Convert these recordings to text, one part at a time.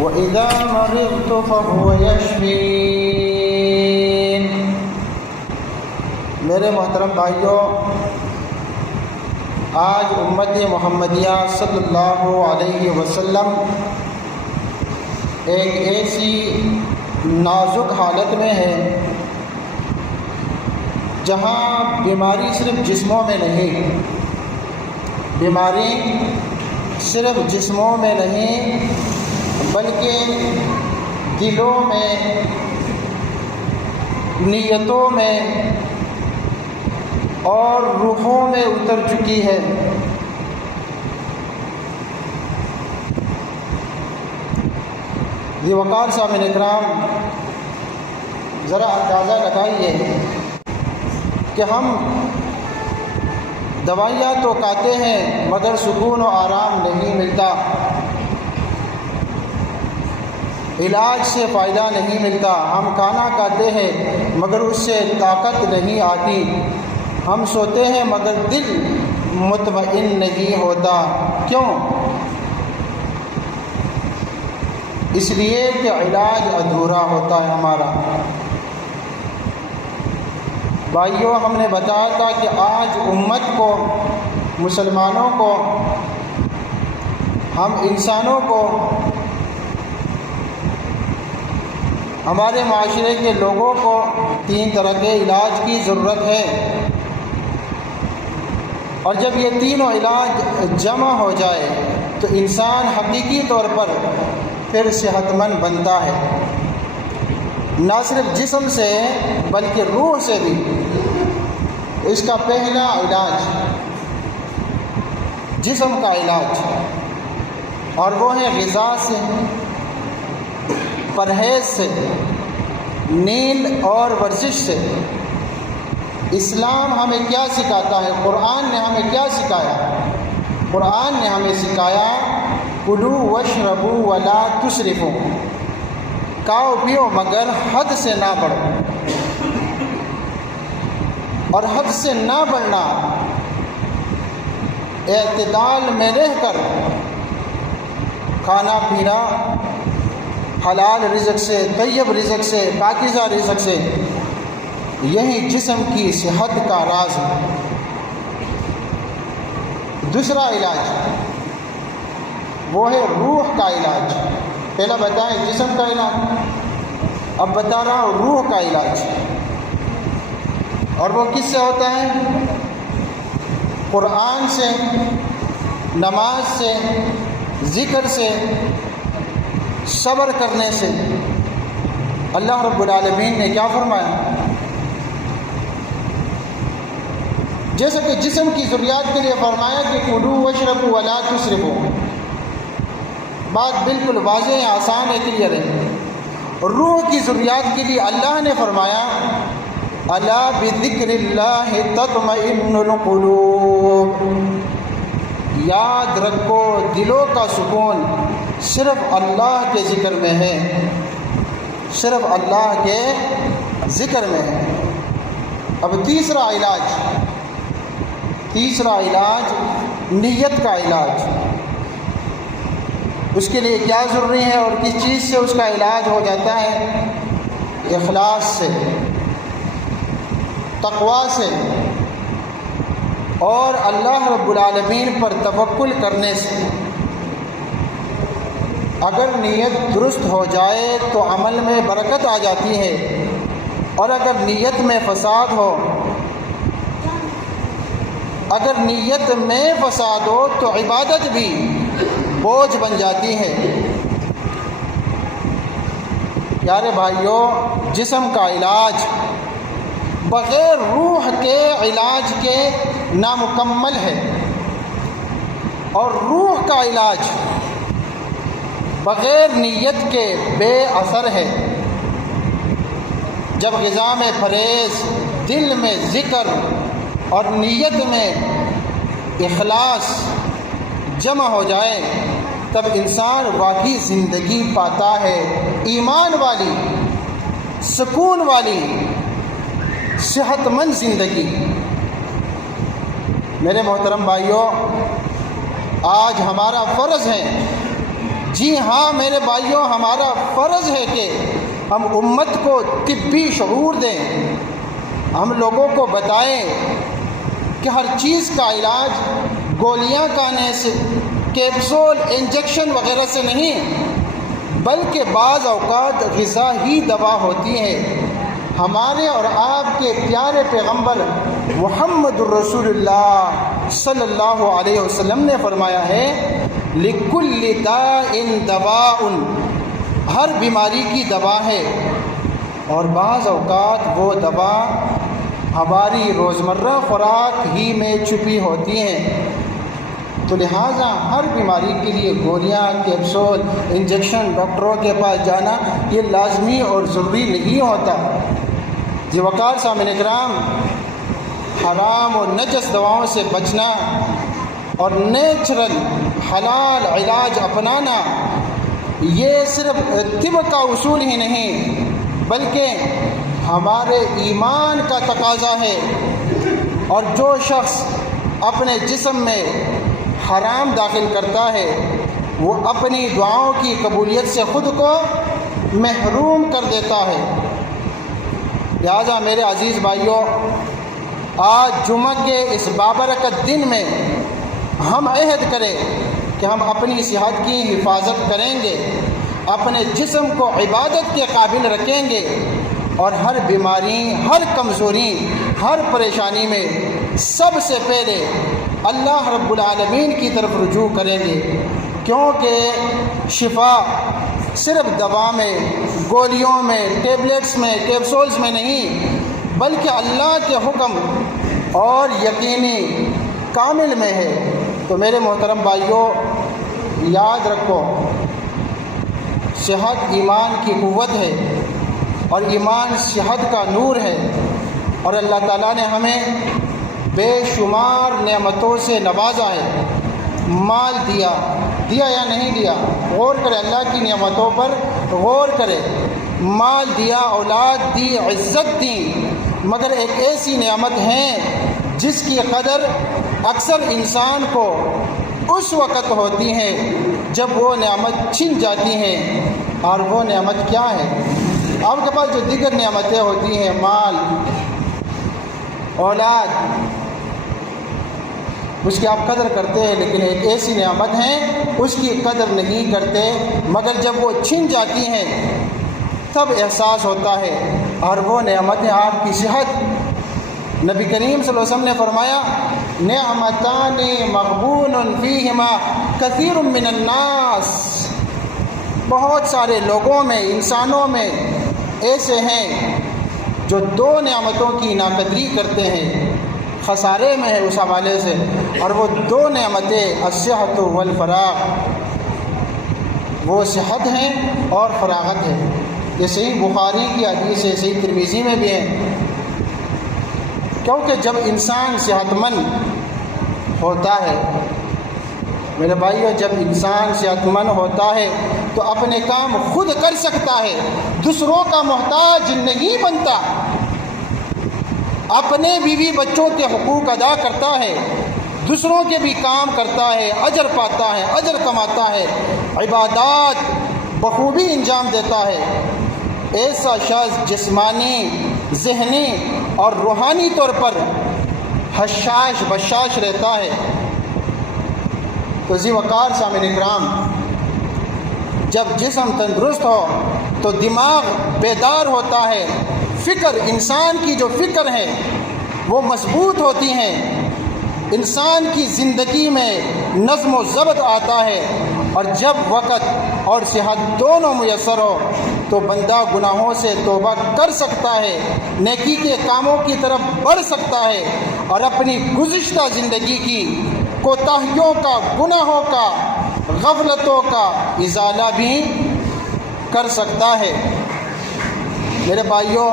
وَإِذَا مَرِضْتُ فَهُوَ يَشْفِينِ۔ میرے محترم بھائیوں، آج امت محمدیہ صلی اللہ علیہ وسلم ایک ایسی نازک حالت میں ہے جہاں بیماری صرف جسموں میں نہیں، بیماری صرف جسموں میں نہیں بلکہ دلوں میں، نیتوں میں اور روحوں میں اتر چکی ہے۔ ذی وقار سامعین اکرام، ذرا اندازہ لگائیے کہ ہم دوائیاں تو کھاتے ہیں مگر سکون و آرام نہیں ملتا، علاج سے فائدہ نہیں ملتا۔ ہم کھانا کھاتے ہیں مگر اس سے طاقت نہیں آتی، ہم سوتے ہیں مگر دل مطمئن نہیں ہوتا۔ کیوں؟ اس لیے کہ علاج ادھورا ہوتا ہے ہمارا۔ بھائیوں، ہم نے بتایا تھا کہ آج امت کو، مسلمانوں کو، ہم انسانوں کو، ہمارے معاشرے کے لوگوں کو 3 طرح کے علاج کی ضرورت ہے، اور جب یہ تینوں علاج جمع ہو جائے تو انسان حقیقی طور پر پھر صحت مند بنتا ہے، نہ صرف جسم سے بلکہ روح سے بھی۔ اس کا پہلا علاج جسم کا علاج، اور وہ ہے غذا سے، پرہیز سے، نیند اور ورزش سے۔ اسلام ہمیں کیا سکھاتا ہے؟ قرآن نے ہمیں کیا سکھایا؟ قرآن نے ہمیں سکھایا کلوا واشربوا ولا تسرفوا، کھاؤ پیو مگر حد سے نہ بڑھو، اور حد سے نہ بڑھنا، اعتدال میں رہ کر کھانا پینا، حلال رزق سے، طیب رزق سے، پاکیزہ رزق سے، یہی جسم کی صحت کا راز ہے۔ دوسرا علاج وہ ہے روح کا علاج۔ پہلا بتائیں جسم کا علاج، اب بتا رہا ہوں روح کا علاج، اور وہ کس سے ہوتا ہے؟ قرآن سے، نماز سے، ذکر سے، صبر کرنے سے۔ اللہ رب العالمین نے کیا فرمایا؟ جیسے کہ جسم کی ضروریات کے لیے فرمایا کہ کلوا واشربوا ولا تسرفوا، بات بالکل واضح ہے، آسان ہے، کلیئر ہے۔ روح کی ضروریات کے لیے اللہ نے فرمایا الا بذکر اللہ تطمئن القلوب، یاد رکھو دلوں کا سکون صرف اللہ کے ذکر میں ہے، صرف اللہ کے ذکر میں ہے۔ اب تیسرا علاج نیت کا علاج۔ اس کے لیے کیا ضروری ہے اور کس چیز سے اس کا علاج ہو جاتا ہے؟ اخلاص سے، تقویٰ سے، اور اللہ رب العالمین پر توکل کرنے سے۔ اگر نیت درست ہو جائے تو عمل میں برکت آ جاتی ہے، اور اگر نیت میں فساد ہو تو عبادت بھی بوجھ بن جاتی ہے۔ پیارے بھائیوں، جسم کا علاج بغیر روح کے علاج کے نامکمل ہے، اور روح کا علاج بغیر نیت کے بے اثر ہے۔ جب غذا میں پرہیز، دل میں ذکر اور نیت میں اخلاص جمع ہو جائے تب انسان واقعی زندگی پاتا ہے، ایمان والی، سکون والی، صحت مند زندگی۔ میرے محترم بھائیوں، آج ہمارا فرض ہے جی ہاں میرے بھائیوں، ہمارا فرض ہے کہ ہم امت کو طبی شعور دیں، ہم لوگوں کو بتائیں کہ ہر چیز کا علاج گولیاں کھانے سے، کیپسول، انجیکشن وغیرہ سے نہیں، بلکہ بعض اوقات غذا ہی دوا ہوتی ہے۔ ہمارے اور آپ کے پیارے پیغمبر محمد الرسول اللہ صلی اللہ علیہ وسلم نے فرمایا ہے لِكُلِّ دَاءٍ دَوَاءٌ، ہر بیماری کی دوا ہے، اور بعض اوقات وہ دوا ہماری روزمرہ خوراک ہی میں چھپی ہوتی ہیں۔ تو لہٰذا ہر بیماری کے لیے گولیاں، کیپسول، انجیکشن، ڈاکٹروں کے پاس جانا یہ لازمی اور ضروری نہیں ہوتا۔ جی وقار سامعین کرام، حرام و نجس دواؤں سے بچنا اور نیچرل حلال علاج اپنانا یہ صرف طب کا اصول ہی نہیں بلکہ ہمارے ایمان کا تقاضا ہے، اور جو شخص اپنے جسم میں حرام داخل کرتا ہے وہ اپنی دعاؤں کی قبولیت سے خود کو محروم کر دیتا ہے۔ لہٰذا میرے عزیز بھائیوں، آج جمعہ کے اس بابرکت دن میں ہم عہد کریں کہ ہم اپنی صحت کی حفاظت کریں گے، اپنے جسم کو عبادت کے قابل رکھیں گے، اور ہر بیماری، ہر کمزوری، ہر پریشانی میں سب سے پہلے اللہ رب العالمین کی طرف رجوع کریں گے، کیونکہ شفا صرف دوا میں، گولیوں میں، ٹیبلٹس میں، کیپسولز میں نہیں بلکہ اللہ کے حکم اور یقینی کامل میں ہے۔ تو میرے محترم بھائیوں، یاد رکھو صحت ایمان کی قوت ہے، اور ایمان صحت کا نور ہے، اور اللہ تعالیٰ نے ہمیں بے شمار نعمتوں سے نوازا ہے۔ مال دیا یا نہیں دیا، غور کرے، اللہ کی نعمتوں پر غور کرے۔ مال دیا، اولاد دی، عزت دی، مگر ایک ایسی نعمت ہے جس کی قدر اکثر انسان کو اس وقت ہوتی ہے جب وہ نعمت چھن جاتی ہے، اور وہ نعمت کیا ہے؟ آپ کے پاس جو دیگر نعمتیں ہوتی ہیں، مال، اولاد، اس کی آپ قدر کرتے ہیں، لیکن ایک ایسی نعمت ہے اس کی قدر نہیں کرتے، مگر جب وہ چھن جاتی ہیں تب احساس ہوتا ہے، اور وہ نعمت ہے آپ کی صحت۔ نبی کریم صلی اللہ علیہ وسلم نے فرمایا نعمتان مغبون فیہما کثیر من الناس، بہت سارے لوگوں میں، انسانوں میں ایسے ہیں جو دو نعمتوں کی ناقدری کرتے ہیں، خسارے میں ہے اس حوالے سے، اور وہ دو نعمتیں الصحت والفراغ، وہ صحت ہیں اور فراغت ہے۔ یہ صحیح بخاری کی حدیث ہے، صحیح ترمذی میں بھی ہے، کیونکہ جب انسان صحت مند ہوتا ہے میرے بھائیو، جب انسان صحت مند ہوتا ہے تو اپنے کام خود کر سکتا ہے، دوسروں کا محتاج نہیں بنتا، اپنے بیوی بچوں کے حقوق ادا کرتا ہے، دوسروں کے بھی کام کرتا ہے، اجر پاتا ہے، اجر کماتا ہے، عبادات بخوبی انجام دیتا ہے۔ ایسا شخص جسمانی، ذہنی اور روحانی طور پر حشاش بشاش رہتا ہے۔ تو ذی وقار سامعین اکرام، جب جسم تندرست ہو تو دماغ بیدار ہوتا ہے، فکر، انسان کی جو فکر ہے وہ مضبوط ہوتی ہیں، انسان کی زندگی میں نظم و ضبط آتا ہے، اور جب وقت اور صحت دونوں میسر ہو تو بندہ گناہوں سے توبہ کر سکتا ہے، نیکی کے کاموں کی طرف بڑھ سکتا ہے، اور اپنی گزشتہ زندگی کی کوتاہیوں کا، گناہوں کا، غفلتوں کا ازالہ بھی کر سکتا ہے۔ میرے بھائیوں،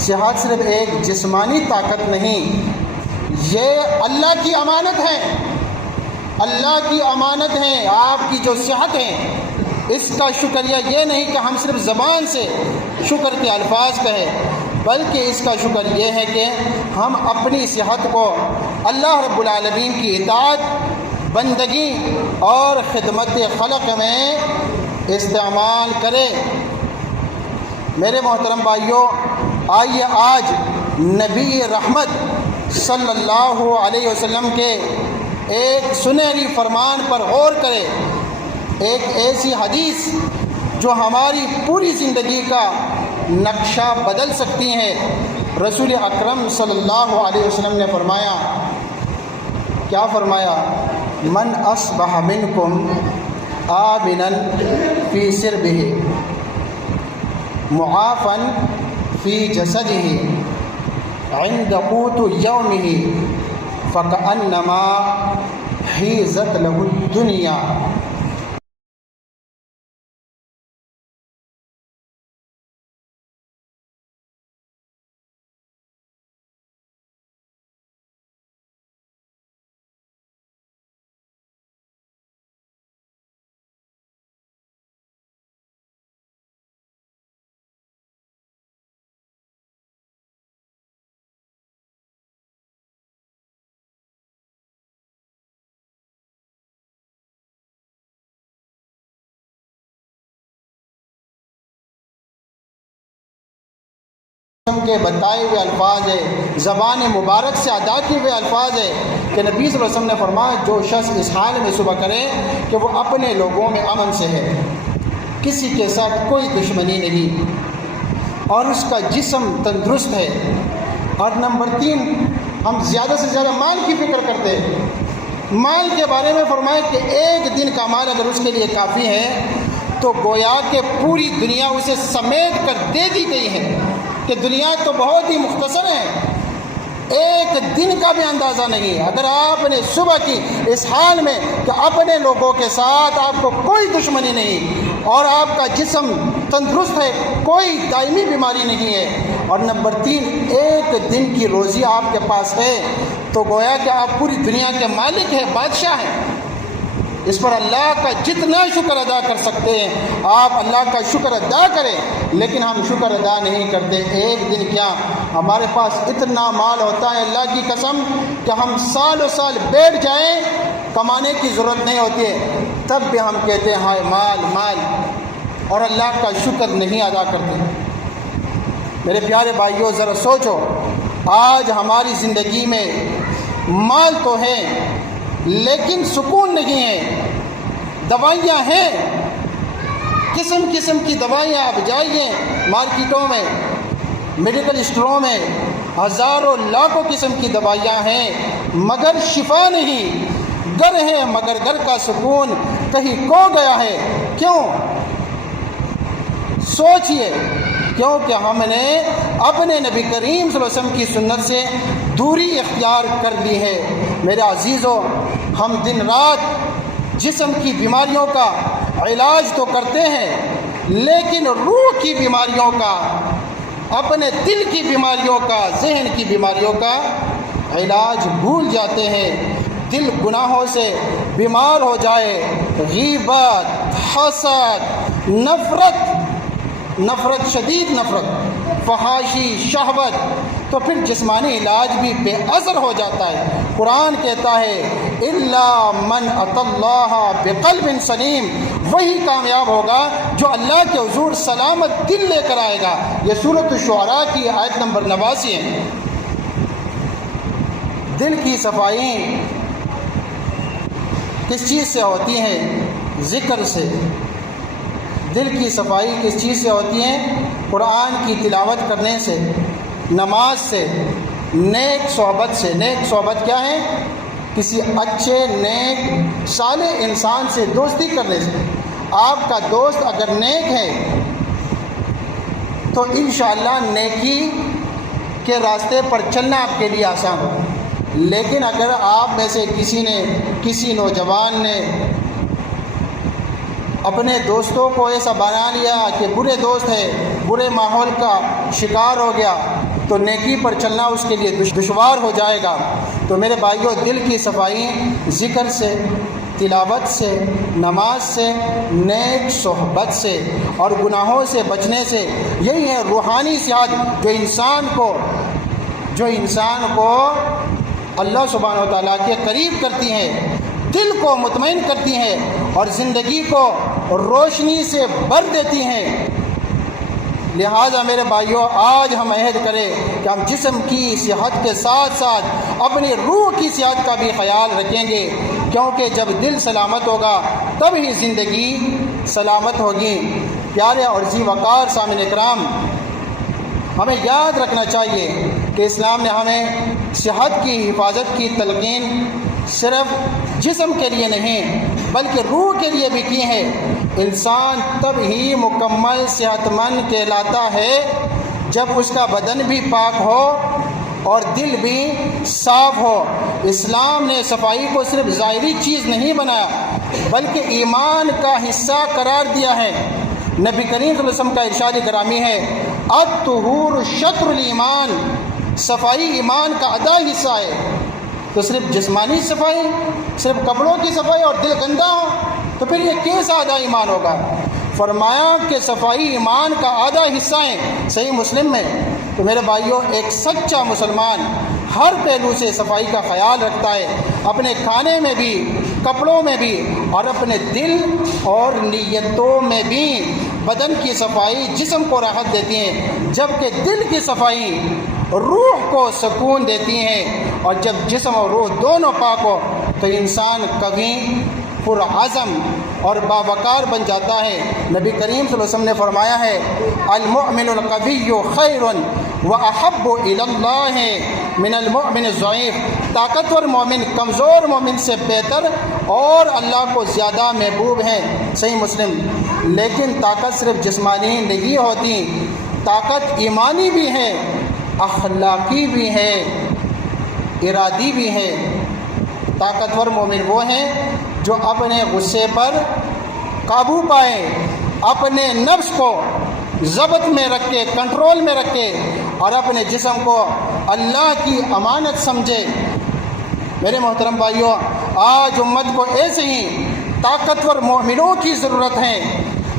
صحت صرف ایک جسمانی طاقت نہیں، یہ اللہ کی امانت ہے، اللہ کی امانت ہے۔ آپ کی جو صحت ہے اس کا شکریہ یہ نہیں کہ ہم صرف زبان سے شکر کے الفاظ کہیں، بلکہ اس کا شکر یہ ہے کہ ہم اپنی صحت کو اللہ رب العالمین کی اطاعت، بندگی اور خدمت خلق میں استعمال کرے۔ میرے محترم بھائیوں، آئیے آج نبی رحمت صلی اللہ علیہ وسلم کے ایک سنہری فرمان پر غور کریں، ایک ایسی حدیث جو ہماری پوری زندگی کا نقشہ بدل سکتی ہے۔ رسول اکرم صلی اللہ علیہ وسلم نے فرمایا، کیا فرمایا؟ من اصبح منکم آمنا فی سربہ معافا فی جسدہ عند قوت یومہ فکأنما حیزت لہ الدنیا۔ کے بتائے ہوئے الفاظ ہے، زبان مبارک سے ادا کیے ہوئے الفاظ ہے کہ نبی صلی اللہ علیہ وسلم نے فرمایا، جو شخص اس حال میں صبح کرے کہ وہ اپنے لوگوں میں امن سے ہے، کسی کے ساتھ کوئی دشمنی نہیں، اور اس کا جسم تندرست ہے۔ اور نمبر 3، ہم زیادہ سے زیادہ مال کی فکر کرتے ہیں۔ مال کے بارے میں فرمایا کہ ایک دن کا مال اگر اس کے لیے کافی ہے تو گویا کہ پوری دنیا اسے سمیٹ کر دے دی گئی ہے، کہ دنیا تو بہت ہی مختصر ہے، ایک دن کا بھی اندازہ نہیں ہے۔ اگر آپ نے صبح کی اس حال میں کہ اپنے لوگوں کے ساتھ آپ کو کوئی دشمنی نہیں اور آپ کا جسم تندرست ہے، کوئی دائمی بیماری نہیں ہے، اور نمبر 3 ایک دن کی روزی آپ کے پاس ہے، تو گویا کہ آپ پوری دنیا کے مالک ہیں، بادشاہ ہیں۔ اس پر اللہ کا جتنا شکر ادا کر سکتے ہیں آپ اللہ کا شکر ادا کریں، لیکن ہم شکر ادا نہیں کرتے۔ ایک دن کیا ہمارے پاس اتنا مال ہوتا ہے اللہ کی قسم کہ ہم سال و سال بیٹھ جائیں، کمانے کی ضرورت نہیں ہوتی ہے، تب بھی ہم کہتے ہیں ہائے مال مال، اور اللہ کا شکر نہیں ادا کرتے۔ میرے پیارے بھائیوں، ذرا سوچو، آج ہماری زندگی میں مال تو ہے لیکن سکون نہیں ہے، دوائیاں ہیں، قسم قسم کی دوائیاں، آپ جائیے مارکیٹوں میں، میڈیکل اسٹوروں میں، ہزاروں لاکھوں قسم کی دوائیاں ہیں، مگر شفا نہیں، گھر ہے مگر گھر کا سکون کہیں کھو گیا ہے۔ کیوں؟ سوچئے، کیونکہ ہم نے اپنے نبی کریم صلی اللہ علیہ وسلم کی سنت سے دوری اختیار کر لی ہے۔ میرے عزیزوں، ہم دن رات جسم کی بیماریوں کا علاج تو کرتے ہیں، لیکن روح کی بیماریوں کا، اپنے دل کی بیماریوں کا، ذہن کی بیماریوں کا علاج بھول جاتے ہیں۔ دل گناہوں سے بیمار ہو جائے، غیبت، حسد، نفرت، شدید نفرت، فحاشی، شہوت، تو پھر جسمانی علاج بھی بے اثر ہو جاتا ہے۔ قرآن کہتا ہے الا من اتی اللہ بقلب سلیم، وہی کامیاب ہوگا جو اللہ کے حضور سلامت دل لے کر آئے گا۔ یہ سورۃ الشعراء کی آیت نمبر 89 ہے۔ دل کی صفائی کس چیز سے ہوتی ہے؟ ذکر سے۔ دل کی صفائی کس چیز سے ہوتی ہے؟ قرآن کی تلاوت کرنے سے، نماز سے، نیک صحبت سے۔ نیک صحبت کیا ہے؟ کسی اچھے نیک صالح انسان سے دوستی کرنے سے۔ آپ کا دوست اگر نیک ہے تو انشاءاللہ نیکی کے راستے پر چلنا آپ کے لیے آسان ہو، لیکن اگر آپ میں سے کسی نوجوان نے اپنے دوستوں کو ایسا بنا لیا کہ برے دوست ہے، برے ماحول کا شکار ہو گیا، تو نیکی پر چلنا اس کے لیے دشوار ہو جائے گا۔ تو میرے بھائیوں، دل کی صفائی ذکر سے، تلاوت سے، نماز سے، نیک صحبت سے اور گناہوں سے بچنے سے، یہی ہے روحانی صحت جو انسان کو اللہ سبحانہ و تعالیٰ کے قریب کرتی ہے۔ دل کو مطمئن کرتی ہیں اور زندگی کو روشنی سے بھر دیتی ہیں۔ لہٰذا میرے بھائیوں، آج ہم عہد کریں کہ ہم جسم کی صحت کے ساتھ ساتھ اپنی روح کی صحت کا بھی خیال رکھیں گے، کیونکہ جب دل سلامت ہوگا تب ہی زندگی سلامت ہوگی۔ پیارے اور ذی وقار سامعین اکرام، ہمیں یاد رکھنا چاہیے کہ اسلام نے ہمیں صحت کی حفاظت کی تلقین صرف جسم کے لیے نہیں بلکہ روح کے لیے بھی کی ہے۔ انسان تب ہی مکمل صحت مند کہلاتا ہے جب اس کا بدن بھی پاک ہو اور دل بھی صاف ہو۔ اسلام نے صفائی کو صرف ظاہری چیز نہیں بنایا بلکہ ایمان کا حصہ قرار دیا ہے۔ نبی کریم صلی اللہ علیہ وسلم کا ارشاد گرامی ہے، الطہور شطر الایمان، صفائی ایمان کا آدھا حصہ ہے۔ تو صرف جسمانی صفائی، صرف کپڑوں کی صفائی اور دل گندا ہو تو پھر یہ کیسا آدھا ایمان ہوگا؟ فرمایا کہ صفائی ایمان کا آدھا حصہ ہے، صحیح مسلم میں۔ تو میرے بھائیوں، ایک سچا مسلمان ہر پہلو سے صفائی کا خیال رکھتا ہے، اپنے کھانے میں بھی، کپڑوں میں بھی اور اپنے دل اور نیتوں میں بھی۔ بدن کی صفائی جسم کو راحت دیتی ہے جبکہ دل کی صفائی روح کو سکون دیتی ہیں، اور جب جسم اور روح دونوں پاک ہو تو انسان قوی، پرعزم اور باوقار بن جاتا ہے۔ نبی کریم صلی اللہ علیہ وسلم نے فرمایا ہے، المؤمن القوی خیر واحب الی اللہ من المؤمن الضعیف، طاقتور مومن کمزور مومن سے بہتر اور اللہ کو زیادہ محبوب ہے، صحیح مسلم۔ لیکن طاقت صرف جسمانی نہیں ہوتی، طاقت ایمانی بھی ہے، اخلاقی بھی ہے، ارادی بھی ہے۔ طاقتور مومن وہ ہیں جو اپنے غصے پر قابو پائے، اپنے نفس کو ضبط میں رکھ کے، کنٹرول میں رکھ کے، اور اپنے جسم کو اللہ کی امانت سمجھے۔ میرے محترم بھائیوں، آج امت کو ایسے ہی طاقتور مومنوں کی ضرورت ہے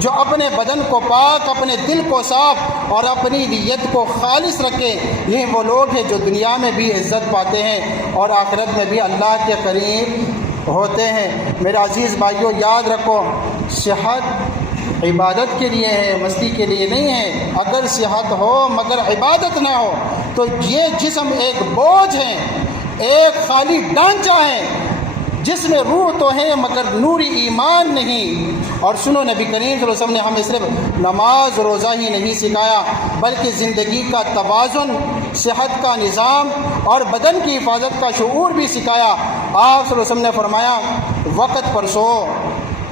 جو اپنے بدن کو پاک، اپنے دل کو صاف اور اپنی نیت کو خالص رکھے۔ یہ وہ لوگ ہیں جو دنیا میں بھی عزت پاتے ہیں اور آخرت میں بھی اللہ کے قریب ہوتے ہیں۔ میرے عزیز بھائیوں، یاد رکھو، صحت عبادت کے لیے ہے، مستی کے لیے نہیں ہے۔ اگر صحت ہو مگر عبادت نہ ہو تو یہ جسم ایک بوجھ ہے، ایک خالی ڈھانچہ ہے جس میں روح تو ہے مگر نوری ایمان نہیں۔ اور سنو، نبی کریم صلی اللہ علیہ وسلم نے ہمیں صرف نماز روزہ ہی نہیں سکھایا بلکہ زندگی کا توازن، صحت کا نظام اور بدن کی حفاظت کا شعور بھی سکھایا۔ آپ صلی اللہ علیہ وسلم نے فرمایا، وقت پر سو۔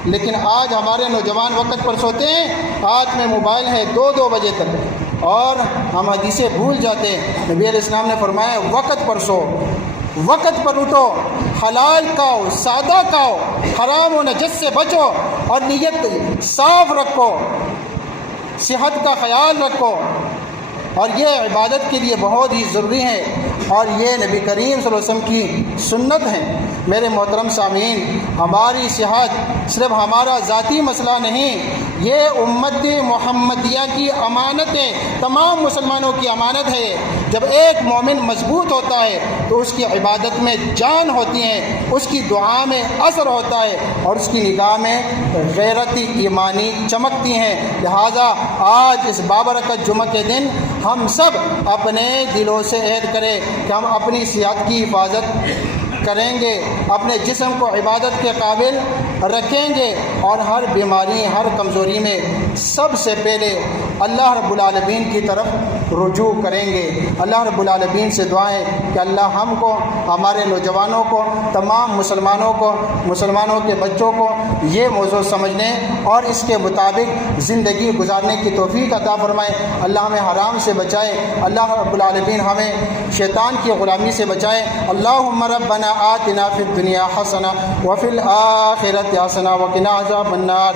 لیکن آج ہمارے نوجوان وقت پر سوتے ہیں، ہاتھ میں موبائل ہے 2 بجے تک، اور ہم حدیثیں بھول جاتے ہیں۔ نبی علیہ السلام نے فرمایا، وقت پر سو، وقت پر اٹھو، حلال کھاؤ، سادہ کھاؤ، حرام و نجس سے بچو اور نیت صاف رکھو، صحت کا خیال رکھو، اور یہ عبادت کے لیے بہت ہی ضروری ہے، اور یہ نبی کریم صلی اللہ علیہ وسلم کی سنت ہے۔ میرے محترم سامعین، ہماری صحت صرف ہمارا ذاتی مسئلہ نہیں، یہ امت محمدیہ کی امانت ہے، تمام مسلمانوں کی امانت ہے۔ جب ایک مومن مضبوط ہوتا ہے تو اس کی عبادت میں جان ہوتی ہے، اس کی دعا میں اثر ہوتا ہے، اور اس کی نگاہ میں غیرتی ایمانی چمکتی ہیں۔ لہٰذا آج اس بابرکت جمعہ کے دن ہم سب اپنے دلوں سے عہد کریں کہ ہم اپنی صحت کی حفاظت کریں گے، اپنے جسم کو عبادت کے قابل رکھیں گے، اور ہر بیماری، ہر کمزوری میں سب سے پہلے اللہ رب العالمین کی طرف رجوع کریں گے۔ اللہ رب العالمین سے دعائیں کہ اللہ ہم کو، ہمارے نوجوانوں کو، تمام مسلمانوں کو، مسلمانوں کے بچوں کو یہ موضوع سمجھنے اور اس کے مطابق زندگی گزارنے کی توفیق عطا فرمائے۔ اللہ ہمیں حرام سے بچائے، اللہ رب العالمین ہمیں شیطان کی غلامی سے بچائے۔ اللہم ربنا آتنا فی الدنیا حسنہ وفی الآخرۃ حسنہ وقنا عذاب النار۔